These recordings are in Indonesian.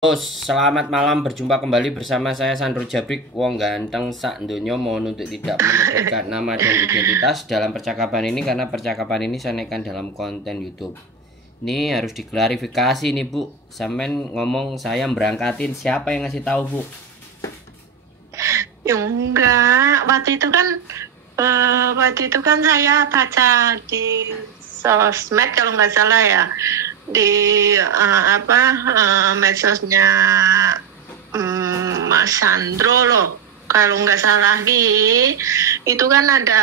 Selamat malam, berjumpa kembali bersama saya Sandro Jabrik, wong ganteng sak donya mohon untuk tidak menyebutkan nama dan identitas dalam percakapan ini karena percakapan ini saya naikkan dalam konten YouTube. Ini harus diklarifikasi nih Bu, sampean ngomong saya berangkatin, siapa yang ngasih tahu Bu? Ya enggak, waktu itu kan saya baca di sosmed kalau nggak salah ya, di medsosnya Mas Sandro loh. Kalau nggak salah itu kan ada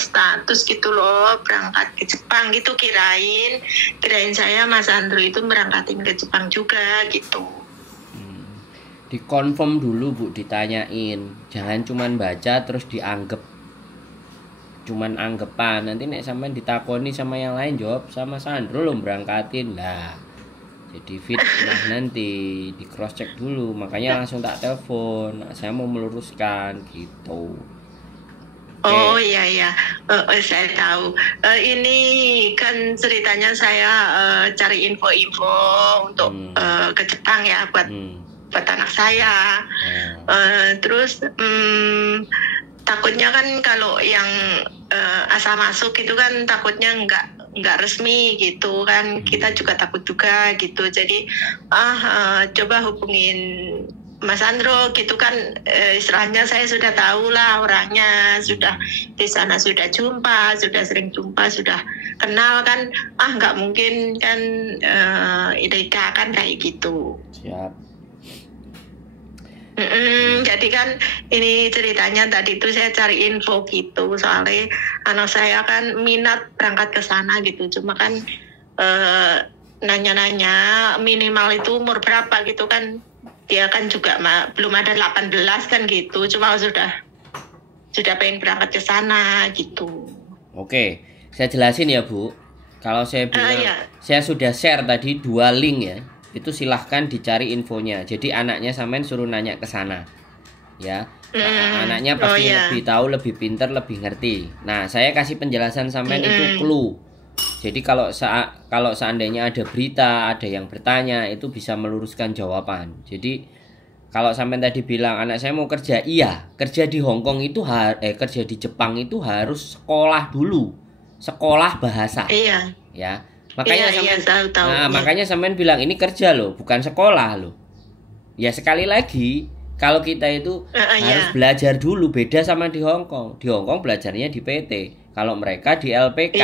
status gitu loh, berangkat ke Jepang gitu, kirain saya Mas Sandro itu berangkatin ke Jepang juga gitu. Dikonfirm dulu Bu, ditanyain, jangan cuman baca terus dianggap cuman anggapan. Nanti nek sampean ditakoni sama yang lain jawab sama Sandro lo berangkatin lah, jadi fitnah nanti di cross check dulu. Makanya langsung tak telepon, saya mau meluruskan gitu. Oh iya, saya tahu. Ini kan ceritanya saya cari info-info untuk ke Jepang ya buat anak saya. Terus takutnya kan kalau yang asal masuk itu kan takutnya nggak resmi gitu kan, kita juga takut juga gitu. Jadi coba hubungin Mas Andro gitu kan, istilahnya saya sudah tahu lah orangnya, sudah di sana sudah jumpa, sudah sering jumpa, sudah kenal kan, nggak mungkin kan Ida kan kayak gitu. Siap. Jadi kan ini ceritanya tadi itu saya cari info gitu, soalnya anak saya kan minat berangkat ke sana gitu, cuma kan nanya-nanya minimal itu umur berapa gitu kan, dia kan juga belum ada 18 kan gitu, cuma sudah pengen berangkat ke sana gitu. Oke, saya jelasin ya Bu. Kalau saya bilang saya sudah share tadi 2 link ya, itu silahkan dicari infonya. Jadi anaknya sampean suruh nanya ke sana ya. Anaknya pasti lebih tahu, lebih pinter, lebih ngerti. Nah, saya kasih penjelasan sampean itu clue. Jadi kalau seandainya ada berita, ada yang bertanya, itu bisa meluruskan jawaban. Jadi kalau sampean tadi bilang anak saya mau kerja, iya, kerja di Hong Kong itu kerja di Jepang itu harus sekolah dulu. Sekolah bahasa. Iya. Ya. Makanya tahu. Makanya sampean bilang ini kerja loh, bukan sekolah loh. Ya sekali lagi, kalau kita itu harus belajar dulu, beda sama di Hong Kong. Di Hong Kong belajarnya di PT, kalau mereka di LPK.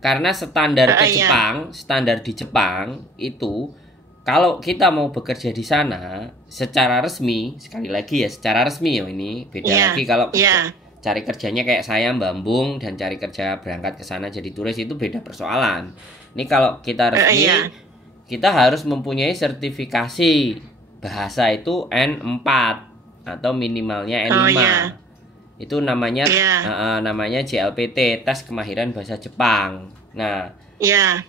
Karena standar Jepang, standar di Jepang itu kalau kita mau bekerja di sana secara resmi, sekali lagi ya secara resmi ya, ini beda lagi kalau cari kerjanya kayak saya Bambung dan cari kerja berangkat ke sana jadi turis, itu beda persoalan. Ini kalau kita resmi, kita harus mempunyai sertifikasi bahasa itu N4 atau minimalnya N5. Itu namanya namanya JLPT, tes kemahiran bahasa Jepang. Nah,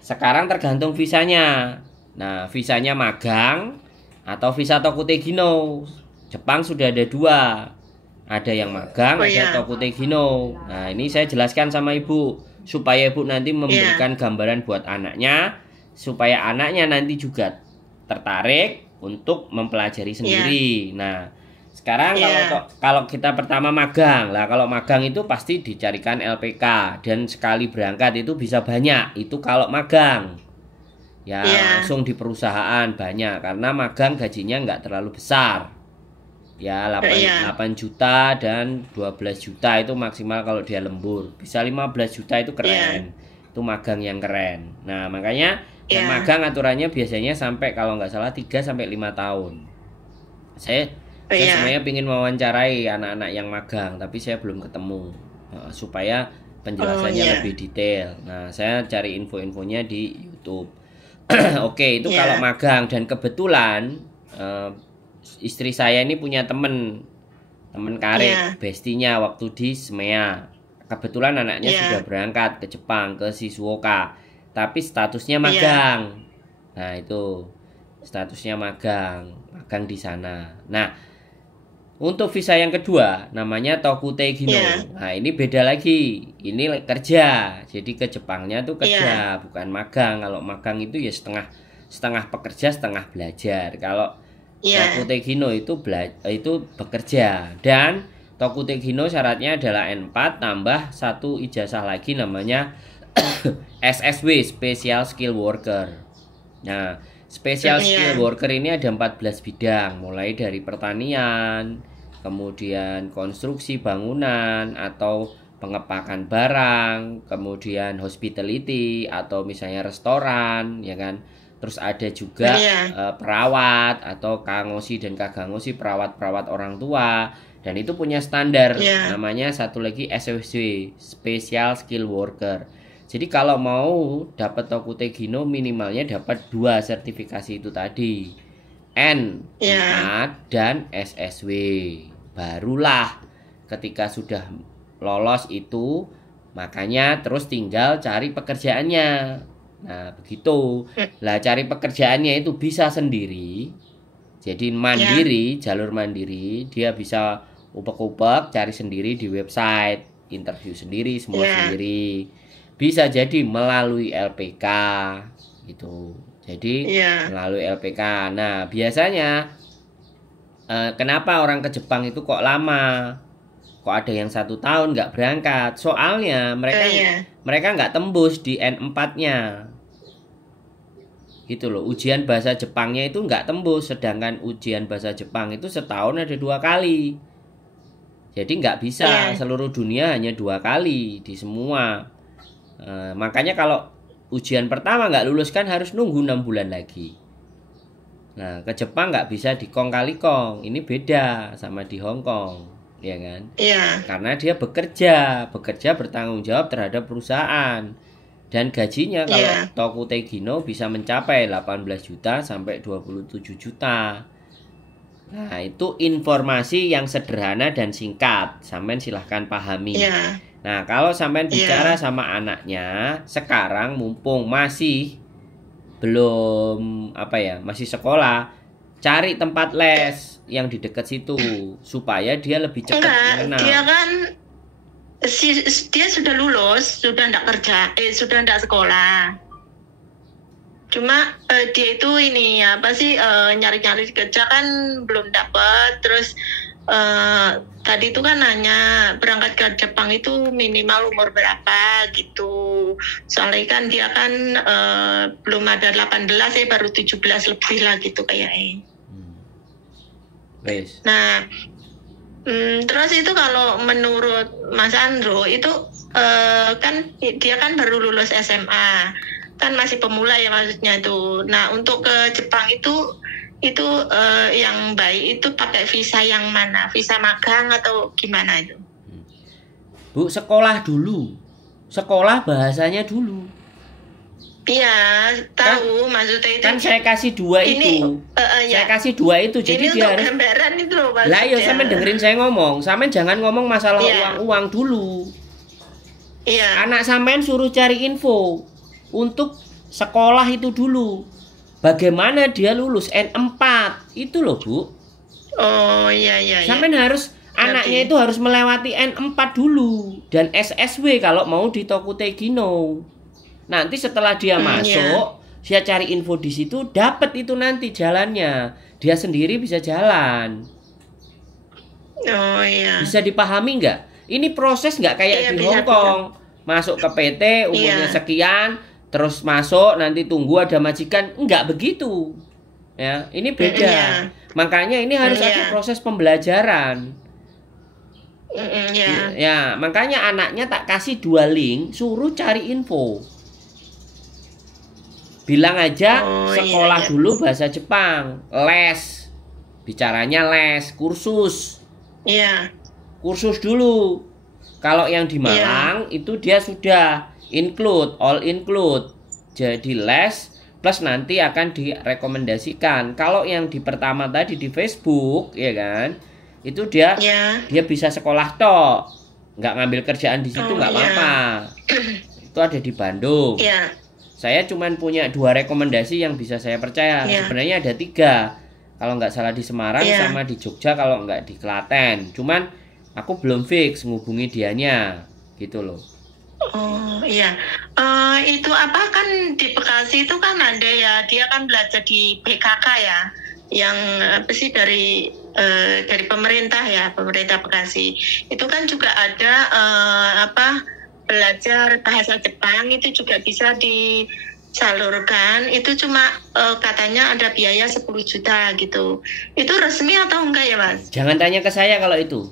sekarang tergantung visanya. Nah, visanya magang atau visa Tokutegino. Jepang sudah ada 2. Ada yang magang, ada Tokutegino. Nah, ini saya jelaskan sama Ibu supaya Ibu nanti memberikan gambaran buat anaknya, supaya anaknya nanti juga tertarik untuk mempelajari sendiri. Nah, sekarang kalau kita pertama magang lah, kalau magang itu pasti dicarikan LPK dan sekali berangkat itu bisa banyak. Itu kalau magang ya langsung di perusahaan banyak, karena magang gajinya nggak terlalu besar. Ya 8 juta dan 12 juta itu maksimal kalau dia lembur. Bisa 15 juta itu keren. Itu magang yang keren. Nah, makanya yang magang aturannya biasanya sampai kalau nggak salah 3 sampai 5 tahun. Saya sebenarnya ingin mewawancarai anak-anak yang magang, tapi saya belum ketemu supaya penjelasannya lebih detail. Nah, saya cari info-infonya di YouTube. Oke, itu kalau magang. Dan kebetulan istri saya ini punya temen karib, bestinya waktu di SMEA. Kebetulan anaknya sudah berangkat ke Jepang, ke Shizuoka, tapi statusnya magang. Nah, itu statusnya magang di sana. Nah, untuk visa yang kedua namanya Tokutegino. Nah, ini beda lagi. Ini kerja. Jadi ke Jepangnya tuh kerja, bukan magang. Kalau magang itu ya setengah pekerja, setengah belajar. Kalau Tokutegino itu bekerja, dan Tokutegino syaratnya adalah N4 tambah 1 ijazah lagi namanya SSW, Special Skill Worker. Nah, Special Skill Worker ini ada 14 bidang, mulai dari pertanian, kemudian konstruksi bangunan atau pengepakan barang, kemudian hospitality atau misalnya restoran, ya kan. Terus ada juga perawat atau kangoshi dan kagangoshi, perawat-perawat orang tua, dan itu punya standar namanya satu lagi SSW, Special Skill Worker. Jadi kalau mau dapat Tokutegino minimalnya dapat 2 sertifikasi itu tadi, N4 dan SSW. Barulah ketika sudah lolos itu, makanya terus tinggal cari pekerjaannya. Nah begitu lah, cari pekerjaannya itu bisa sendiri, jadi mandiri, jalur mandiri. Dia bisa upek-upek cari sendiri di website, interview sendiri, semua sendiri. Bisa jadi melalui LPK gitu, jadi melalui LPK. Nah biasanya kenapa orang ke Jepang itu kok lama, kok ada yang 1 tahun nggak berangkat? Soalnya mereka nggak tembus di N4-nya gitu loh. Ujian bahasa Jepangnya itu nggak tembus, sedangkan ujian bahasa Jepang itu setahun ada 2 kali. Jadi nggak bisa seluruh dunia hanya 2 kali di semua. Makanya kalau ujian pertama nggak lulus kan harus nunggu 6 bulan lagi. Nah ke Jepang nggak bisa di kong kali kong, ini beda sama di Hong Kong, ya kan? Karena dia bekerja bertanggung jawab terhadap perusahaan, dan gajinya kalau Tokutegino bisa mencapai 18 juta sampai 27 juta. Nah itu informasi yang sederhana dan singkat, sampean silahkan pahami. Nah kalau sampean bicara sama anaknya sekarang, mumpung masih belum masih sekolah, cari tempat les yang di dekat situ supaya dia lebih cepat mengenal. Dia kan dia sudah lulus, sudah enggak kerja, sudah enggak sekolah. Cuma dia itu nyari-nyari kerja kan belum dapat. Terus tadi itu kan nanya berangkat ke Jepang itu minimal umur berapa gitu. Soalnya kan dia kan belum ada 18, baru 17 lebih lah gitu kayaknya. Nah, terus itu kalau menurut Mas Andro itu kan dia kan baru lulus SMA, kan masih pemula ya maksudnya itu. Nah untuk ke Jepang itu yang baik itu pakai visa yang mana? Visa magang atau gimana itu? Bu, sekolah dulu, sekolah bahasanya dulu. Iya, tahu kan, maksudnya itu. Kan saya kasih 2 itu. Saya kasih 2 itu. Jadi ini dia harus gambaran itu loh, maksudnya. Lah ya sampean dengerin saya ngomong. Sampean jangan ngomong masalah uang-uang dulu. Anak sampean suruh cari info untuk sekolah itu dulu. Bagaimana dia lulus N4 itu loh, Bu. Oh, iya. Sampean harus anaknya itu harus melewati N4 dulu dan SSW kalau mau di Tokutegino. Nanti setelah dia masuk, dia cari info di situ, dapat itu nanti jalannya. Dia sendiri bisa jalan. Oh iya. Bisa dipahami nggak? Ini proses nggak kayak di Hong Kong. Masuk ke PT, umurnya sekian, terus masuk, nanti tunggu ada majikan. Nggak begitu. Ya, ini beda. Makanya ini harus ada proses pembelajaran. Ya, makanya anaknya tak kasih 2 link, suruh cari info. Bilang aja sekolah dulu bahasa Jepang, les, bicaranya les, kursus. Kursus dulu. Kalau yang di Malang itu dia sudah all include. Jadi les plus nanti akan direkomendasikan. Kalau yang di pertama tadi di Facebook, ya kan, itu dia bisa sekolah tok, nggak ngambil kerjaan di situ nggak apa-apa. Itu ada di Bandung. Saya cuman punya 2 rekomendasi yang bisa saya percaya. Sebenarnya ada 3. Kalau nggak salah di Semarang sama di Jogja, kalau nggak di Klaten. Cuman aku belum fix ngubungi dianya, gitu loh. Oh iya, itu apa kan di Bekasi itu kan ada ya, dia kan belajar di PKK ya. yang apa sih dari pemerintah ya, pemerintah Bekasi itu kan juga ada belajar bahasa Jepang itu juga bisa disalurkan. Itu cuma katanya ada biaya 10 juta gitu. Itu resmi atau enggak ya Mas? Jangan tanya ke saya kalau itu.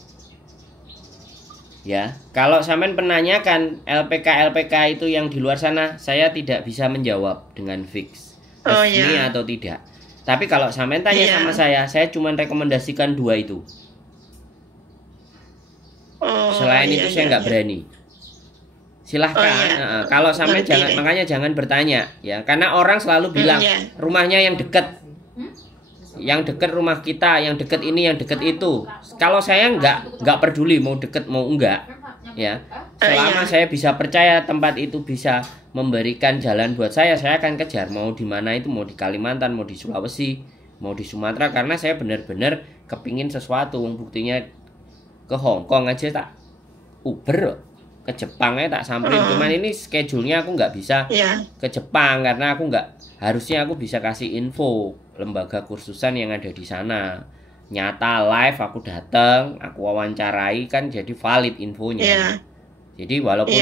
Ya, kalau sampean penanyakan LPK itu yang di luar sana, saya tidak bisa menjawab dengan fix resmi atau tidak. Tapi kalau sampean tanya sama saya cuma rekomendasikan 2 itu. Selain itu saya nggak berani. Silahkan. Kalau sampean makanya jangan bertanya ya, karena orang selalu bilang rumahnya yang dekat. Yang dekat rumah kita, yang dekat ini, yang dekat itu. Kalau saya nggak peduli mau dekat mau enggak, ya. Selama saya bisa percaya tempat itu bisa memberikan jalan buat saya akan kejar. Mau di mana itu, mau di Kalimantan, mau di Sulawesi, mau di Sumatera, karena saya benar-benar kepingin sesuatu. Buktinya ke Hong Kong aja tak Uber, ke Jepang tak samperin. Cuman ini schedule-nya aku nggak bisa ke Jepang karena harusnya aku bisa kasih info lembaga kursusan yang ada di sana. Nyata live aku datang, aku wawancarai kan jadi valid infonya. Jadi walaupun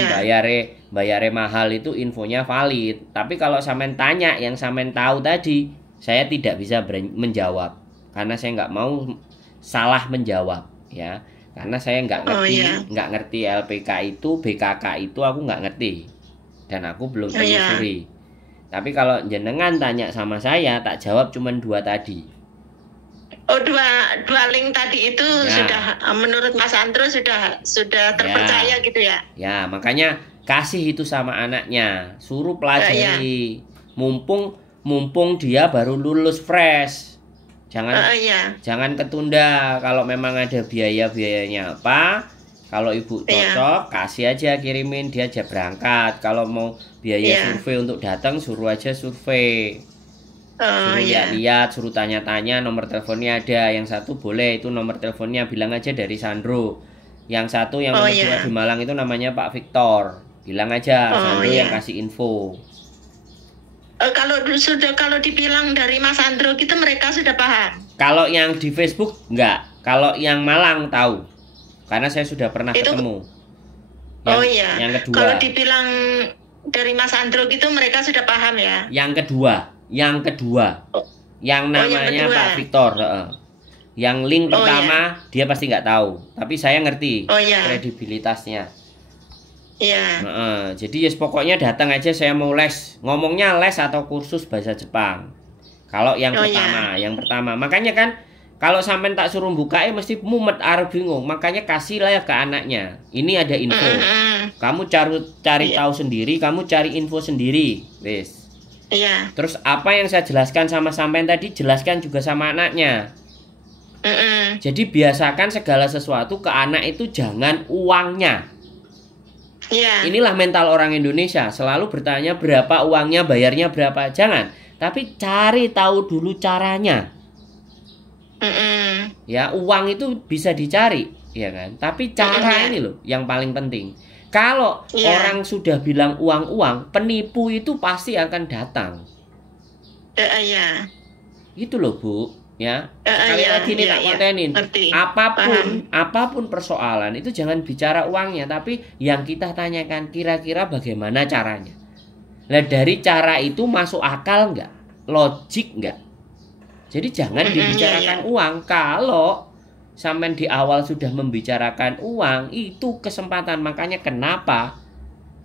bayare mahal itu infonya valid. Tapi kalau sampean tanya yang sampean tahu tadi, saya tidak bisa menjawab karena saya nggak mau salah menjawab ya. Karena saya nggak ngerti LPK itu, BKK itu aku nggak ngerti dan aku belum telusuri. Tapi kalau jenengan tanya sama saya, tak jawab cuma 2 tadi. Oh, dua link tadi itu sudah menurut Mas Andro sudah terpercaya gitu ya? Ya, makanya kasih itu sama anaknya, suruh pelajari. Mumpung dia baru lulus fresh. Jangan ketunda. Kalau memang ada biayanya apa, kalau ibu cocok kasih aja, kirimin, dia aja berangkat. Kalau mau biaya survei untuk datang, suruh aja survei. Suruh lihat, suruh tanya-tanya, nomor teleponnya ada. Yang satu boleh itu nomor teleponnya, bilang aja dari Sandro. Yang satu yang nomor 2 di Malang itu namanya Pak Victor. Bilang aja Sandro yang kasih info. Kalau dibilang dari Mas Andro gitu mereka sudah paham. Kalau yang di Facebook enggak. Kalau yang Malang tahu. Karena saya sudah pernah ketemu. Yang kedua. Kalau dibilang dari Mas Andro gitu mereka sudah paham ya. Yang kedua. Yang namanya Pak Victor. Yang link pertama dia pasti nggak tahu. Tapi saya ngerti kredibilitasnya. Jadi pokoknya datang aja, saya mau les. Ngomongnya les atau kursus bahasa Jepang. Kalau yang pertama. Makanya kan kalau sampai tak suruh buka mesti mumet, bingung. Makanya kasihlah ya ke anaknya. Ini ada info. Kamu cari tahu sendiri, kamu cari info sendiri. Wes. Terus apa yang saya jelaskan sama sampean tadi, jelaskan juga sama anaknya. Jadi biasakan segala sesuatu ke anak itu jangan uangnya. Inilah mental orang Indonesia, selalu bertanya berapa uangnya, bayarnya berapa. Jangan, tapi cari tahu dulu caranya. Ya, uang itu bisa dicari, ya kan? Tapi cara ini loh yang paling penting. Kalau orang sudah bilang uang, penipu itu pasti akan datang. Itu loh Bu, ya. Sekali lagi nih tak kontenin. Apapun persoalan itu jangan bicara uangnya, tapi yang kita tanyakan kira-kira bagaimana caranya. Nah, dari cara itu masuk akal nggak? Logik nggak? Jadi jangan dibicarakan uang. Kalau sampai di awal sudah membicarakan uang, itu kesempatan. Makanya kenapa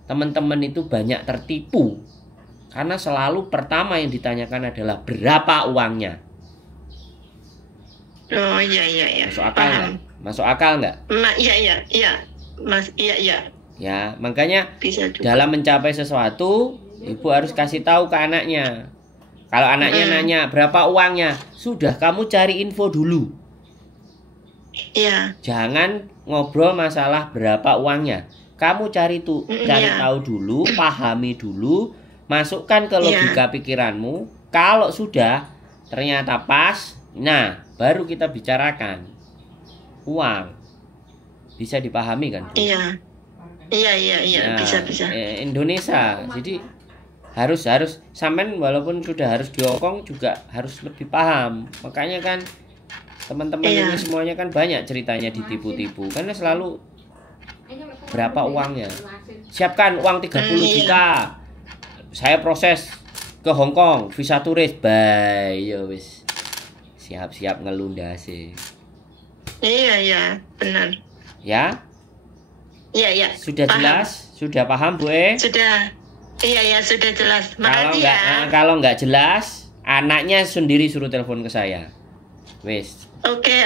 teman-teman itu banyak tertipu. Karena selalu pertama yang ditanyakan adalah berapa uangnya. Masuk akal nggak? Masuk akal nggak? Ya, makanya dalam mencapai sesuatu, ibu harus kasih tahu ke anaknya. Kalau anaknya nanya berapa uangnya, sudah kamu cari info dulu. Jangan ngobrol masalah berapa uangnya. Kamu cari tahu dulu, pahami dulu, masukkan ke logika pikiranmu. Kalau sudah ternyata pas, nah baru kita bicarakan uang. Bisa dipahami kan? Iya, bisa. Indonesia, jadi harus sampean walaupun sudah harus di Hongkong juga harus lebih paham. Makanya kan teman-teman ini semuanya kan banyak ceritanya ditipu-tipu karena selalu berapa uangnya, siapkan uang 30 juta saya proses ke Hongkong visa turis, bye yo wis siap-siap ngelundasi. Iya benar ya. Iya sudah paham. Jelas sudah paham Bu sudah. Iya sudah jelas. Makasih kalau nggak jelas, anaknya sendiri suruh telepon ke saya. Wes. Oke.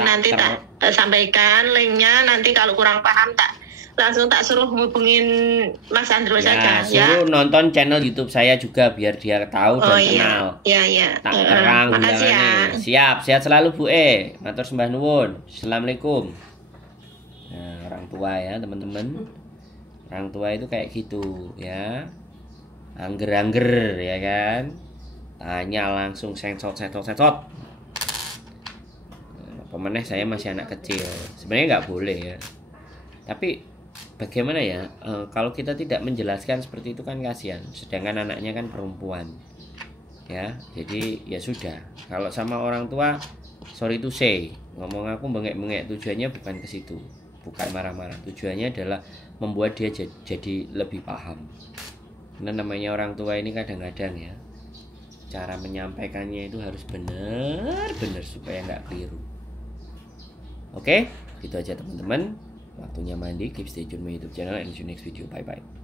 Nanti tak sampaikan linknya. Nanti kalau kurang paham langsung tak suruh hubungin Mas Andro saja. Suruh nonton channel YouTube saya juga biar dia tahu dan kenal. Iya. Tak terang undangannya. Siap, sehat selalu Bu Matur sembah nuwun. Assalamualaikum. Nah, orang tua ya teman-teman. Orang tua itu kayak gitu ya, angger ya kan, tanya langsung sensot. Pemenang saya masih anak kecil, sebenarnya nggak boleh ya. Tapi bagaimana ya, kalau kita tidak menjelaskan seperti itu kan kasihan. Sedangkan anaknya kan perempuan, ya. Jadi ya sudah. Kalau sama orang tua, sorry to say, ngomong aku bengek-bengek, tujuannya bukan ke situ. Bukan marah-marah, tujuannya adalah membuat dia jadi lebih paham. Karena namanya orang tua ini kadang-kadang ya, cara menyampaikannya itu harus benar-benar supaya nggak keliru. Oke, gitu aja teman-teman. Waktunya mandi, keep stay tune my YouTube channel and see you next video. Bye bye.